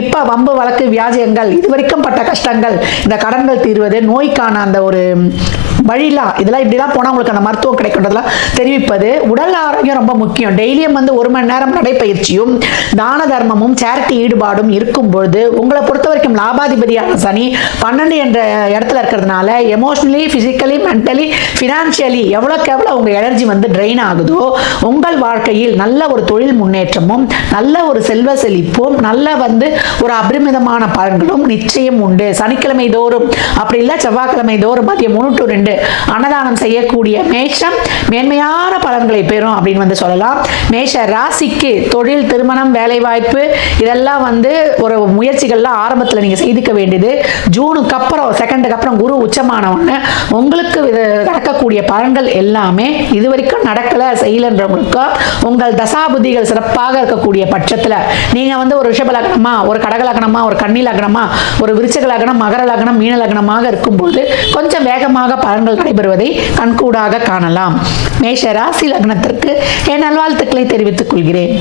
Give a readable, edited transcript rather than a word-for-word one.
இப்ப வம்பு வழக்கு வியாஜியங்கள் இதுவரைக்கும் பட்ட கஷ்டங்கள், இந்த கடன்கள் தீர்வது, நோய்க்கான அந்த ஒரு வழிலாம், இதெல்லாம் இப்படிலாம் போனால் உங்களுக்கு அந்த மருத்துவம் கிடைக்கின்றதெல்லாம் தெரிவிப்பது. உடல் ஆரோக்கியம் ரொம்ப முக்கியம். டெய்லியும் 1 மணி நேரம் நடைப்பயிற்சியும் தான தர்மமும் சேரிட்டி ஈடுபாடும் இருக்கும் பொழுது உங்களை பொறுத்த வரைக்கும் லாபாதிபதியான சனி 12 என்ற இடத்துல இருக்கிறதுனால எமோஷனலி, பிசிக்கலி, மென்டலி, பினான்சியலி எவ்வளோக்கு எவ்வளோ உங்கள் எனர்ஜி ட்ரெயின் ஆகுதோ உங்கள் வாழ்க்கையில் நல்ல ஒரு தொழில் முன்னேற்றமும், நல்ல ஒரு செல்வ செழிப்பும், நல்ல ஒரு அபரிமிதமான பலன்களும் நிச்சயம் உண்டு. சனிக்கிழமை தோறும் அப்படி இல்லை செவ்வாய்க்கிழமை தோறும் மதியம் 3 to 2 அன்னதானம் செய்யக்கூடிய மேஷம் மேன்மையான பலன்களை பெறும் அப்படின்னு சொல்லலாம். மேஷ ராசிக்கு தொழில், திருமணம், வேலைவாய்ப்பு இதெல்லாம் ஒரு முயற்சிகள்லாம் ஆரம்பத்தில் நீங்க செய்துக்க வேண்டியது. ஜூனுக்கு அப்புறம், செகண்டுக்கு அப்புறம் குரு உச்சமான உடனே உங்களுக்கு நடக்கக்கூடிய பலன்கள் எல்லாமே இதுவரைக்கும் நடக்கல செய்யலன்றவங்களுக்கு உங்கள் தசாபுத்திகள் சிறப்பாக இருக்கக்கூடிய பட்சத்தில் நீங்க ஒரு ரிஷப லக்னமா, ஒரு கடக லக்னமா, ஒரு கன்னி லக்னமா, ஒரு விருச்சிக லக்னம், மகர லக்னம், மீன லக்னமாக இருக்கும்போது கொஞ்சம் வேகமாக பலன்கள் நடைபெறுவதை கண்கூடாக காணலாம். மேஷ ராசி லக்னத்திற்கு என் நல்வாழ்த்துக்களை தெரிவித்துக் கொள்கிறேன்.